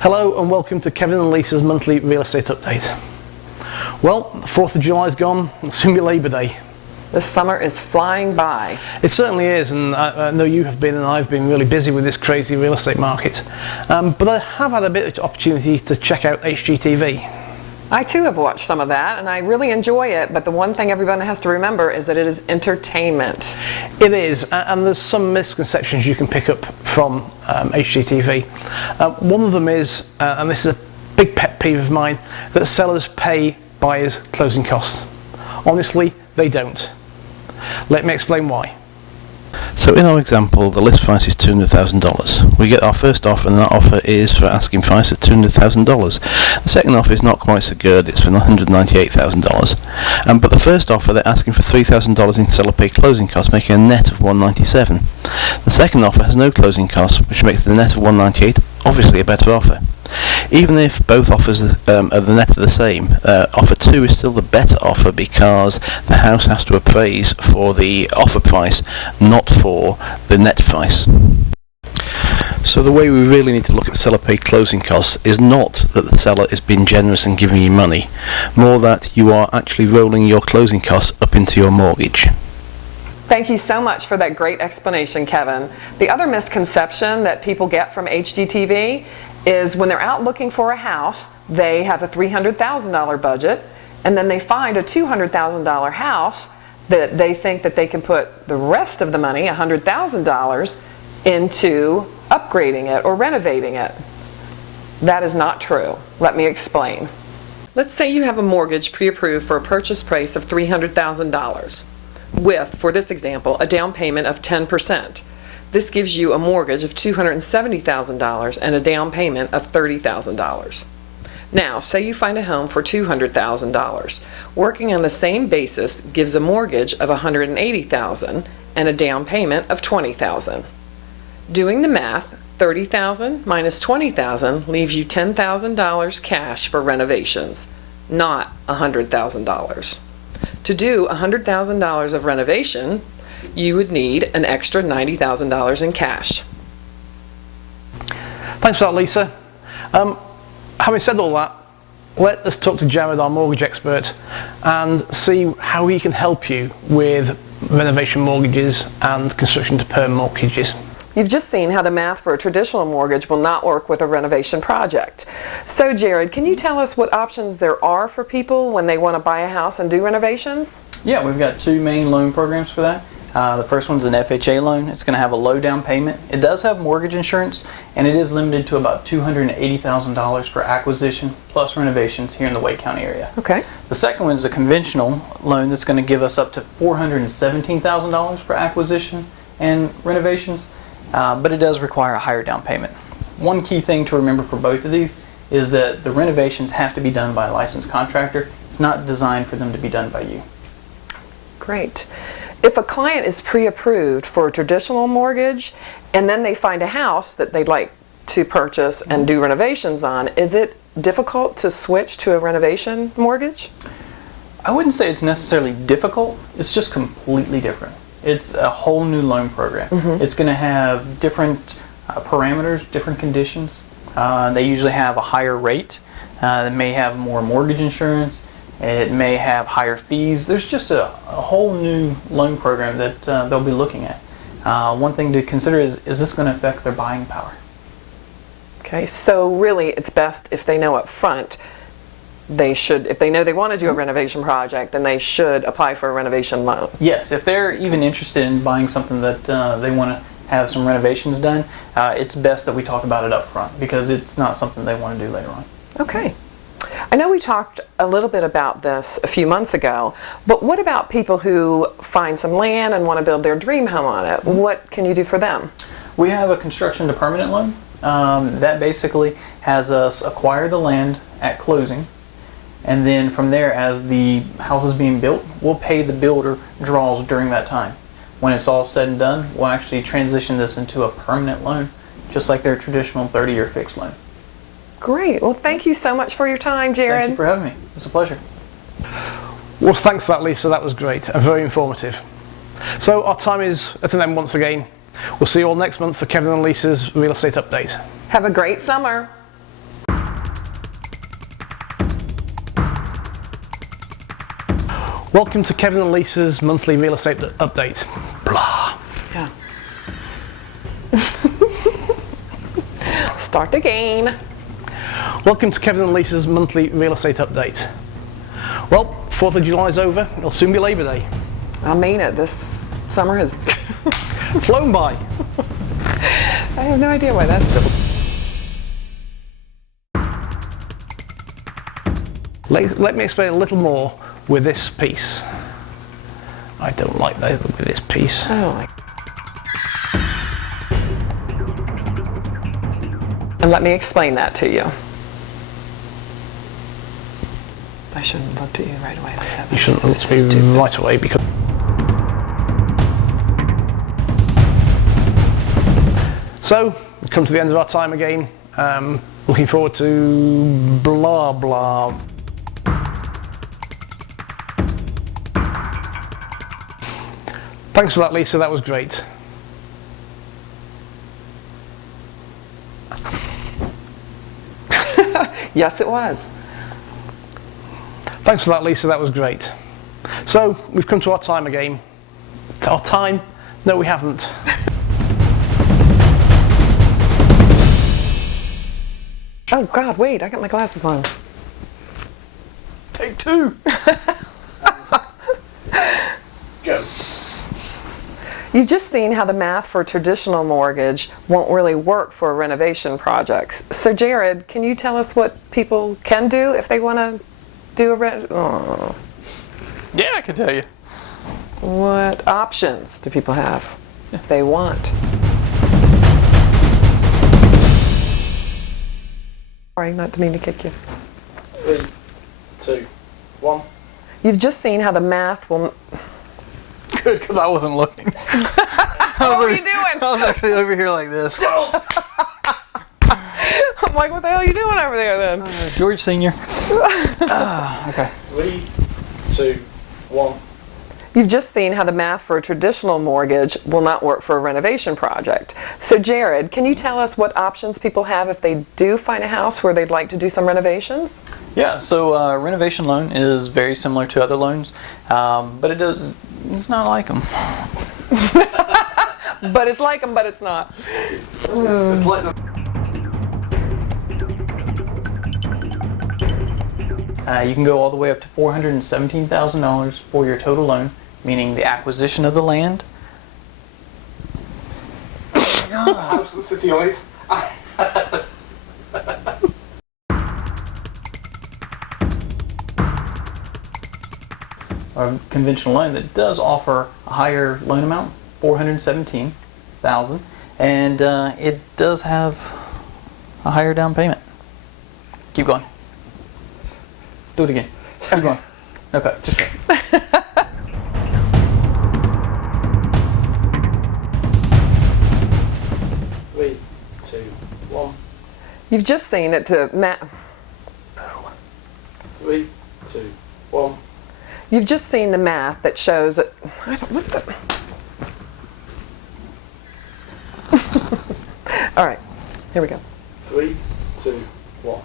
Hello and welcome to Kevin and Lisa's monthly real estate update. Well, the 4th of July is gone, it'll soon be Labour Day. This summer is flying by. It certainly is, and I know you have been and I've been really busy with this crazy real estate market. But I have had a bit of opportunity to check out HGTV. I too have watched some of that and I really enjoy it, but the one thing everyone has to remember is that it is entertainment. It is, and there's some misconceptions you can pick up from HGTV. One of them is, and this is a big pet peeve of mine, that sellers pay buyers closing costs. Honestly, they don't. Let me explain why. So in our example, the list price is $200,000. We get our first offer, and that offer is for asking price at $200,000. The second offer is not quite so good, it's for $198,000. But the first offer, they're asking for $3,000 in seller pay closing costs, making a net of $197,000. The second offer has no closing costs, which makes the net of $198,000 obviously a better offer. Even if both offers are the net of the same, offer 2 is still the better offer because the house has to appraise for the offer price, not for the net price. So the way we really need to look at seller paid closing costs is not that the seller is being generous and giving you money, more that you are actually rolling your closing costs up into your mortgage. Thank you so much for that great explanation, Kevin. The other misconception that people get from HGTV is when they're out looking for a house, they have a $300,000 budget, and then they find a $200,000 house that they think that they can put the rest of the money, $100,000, into upgrading it or renovating it. That is not true. Let me explain. Let's say you have a mortgage pre-approved for a purchase price of $300,000 with, for this example, a down payment of 10%. This gives you a mortgage of $270,000 and a down payment of $30,000. Now, say you find a home for $200,000. Working on the same basis gives a mortgage of $180,000 and a down payment of $20,000. Doing the math, $30,000 minus $20,000 leaves you $10,000 cash for renovations, not $100,000. To do $100,000 of renovation, you would need an extra $90,000 in cash. Thanks for that, Lisa. Having said all that, let us talk to Jared, our mortgage expert, and see how he can help you with renovation mortgages and construction to perm mortgages. You've just seen how the math for a traditional mortgage will not work with a renovation project. So Jared, can you tell us what options there are for people when they want to buy a house and do renovations? Yeah, we've got 2 main loan programs for that. The first one's an FHA loan. It's going to have a low down payment. It does have mortgage insurance, and it is limited to about $280,000 for acquisition plus renovations here in the Wake County area. Okay. The second one is a conventional loan that's going to give us up to $417,000 for acquisition and renovations, but it does require a higher down payment. One key thing to remember for both of these is that the renovations have to be done by a licensed contractor. It's not designed for them to be done by you. Great. If a client is pre-approved for a traditional mortgage and then they find a house that they'd like to purchase and do renovations on, is it difficult to switch to a renovation mortgage? I wouldn't say it's necessarily difficult. It's just completely different. It's a whole new loan program. It's going to have different parameters, different conditions. They usually have a higher rate. They may have more mortgage insurance. It may have higher fees. There's just a whole new loan program that they'll be looking at. One thing to consider is this going to affect their buying power? Okay, so really it's best if they know up front they should, if they know they want to do a renovation project, then they should apply for a renovation loan. Yes, if they're even interested in buying something that they want to have some renovations done, it's best that we talk about it up front because it's not something they want to do later on. Okay. I know we talked a little bit about this a few months ago, but what about people who find some land and want to build their dream home on it? What can you do for them? We have a construction to permanent loan that basically has us acquire the land at closing, and then from there, as the house is being built, we'll pay the builder draws during that time. When it's all said and done, we'll actually transition this into a permanent loan, just like their traditional 30-year fixed loan. Great. Well, thank you so much for your time, Jared. Thank you for having me. It's a pleasure. Well, thanks for that, Lisa. That was great and very informative. So our time is at an end once again. We'll see you all next month for Kevin and Lisa's Real Estate Update. Have a great summer. Welcome to Kevin and Lisa's monthly real estate update. Blah. Yeah. Start again. Welcome to Kevin and Lisa's monthly real estate update. Well, 4th of July is over. It'll soon be Labor Day. I mean it. This summer has Flown by. I have no idea why that's difficult. Let me explain a little more with this piece. I don't like that with this piece. I don't like. And let me explain that to you. I shouldn't have looked at you right away like that. You shouldn't look So at me stupid. right away because. So, we've come to the end of our time again. Looking forward to blah blah. Thanks for that, Lisa, that was great. Yes, it was. Thanks for that, Lisa, that was great. So, we've come to our time again. Our time? No, we haven't. Oh God, wait, I got my glasses on. Take two. Go. You've just seen how the math for a traditional mortgage won't really work for renovation projects. So Jared, can you tell us what people can do if they want to do a Yeah, I can tell you. What options do people have if they want? Sorry, not to mean to kick you. 3, 2, 1. You've just seen how the math will... Good, because I wasn't looking. What are you doing? I was actually over here like this. I'm like, what the hell are you doing over there then? George Sr. Okay. 3, 2, 1. You've just seen how the math for a traditional mortgage will not work for a renovation project. So Jared, can you tell us what options people have if they do find a house where they'd like to do some renovations? Yeah, so renovation loan is very similar to other loans, but it's not like them. But it's like them, but it's not. It's like the You can go all the way up to $417,000 for your total loan, meaning the acquisition of the land. house with the city on it. A conventional loan that does offer a higher loan amount, $417,000, and it does have a higher down payment. Keep going. Do it again. Keep going. Okay, just go. 3, 2, 1. You've just seen it to math. 3, 2, 1. You've just seen the math that shows that. I don't. What the? All right, here we go. 3, 2, 1.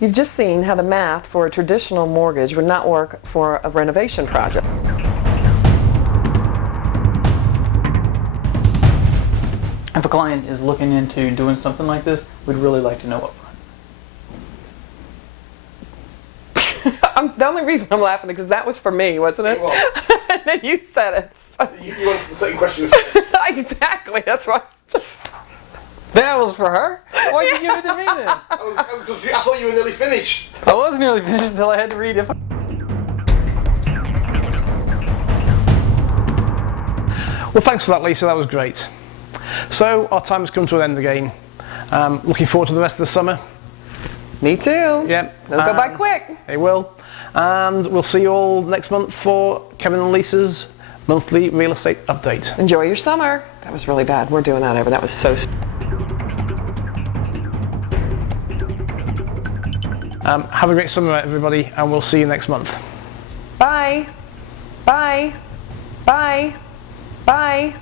You've just seen how the math for a traditional mortgage would not work for a renovation project. If a client is looking into doing something like this, we'd really like to know up front. The only reason I'm laughing is because that was for me, wasn't it? It was. And then you said it. So. You answered the second question first. Exactly, that's right. That was for her? Why'd you give it to me then? I thought you were nearly finished. I was nearly finished until I had to read it. Well, thanks for that, Lisa. That was great. So, our time has come to an end again. Looking forward to the rest of the summer. Me too. Yeah. They'll go by quick. They will. And we'll see you all next month for Kevin and Lisa's monthly real estate update. Enjoy your summer. That was really bad. We're doing that over. That was so. Have a great summer, everybody, and we'll see you next month. Bye. Bye. Bye. Bye.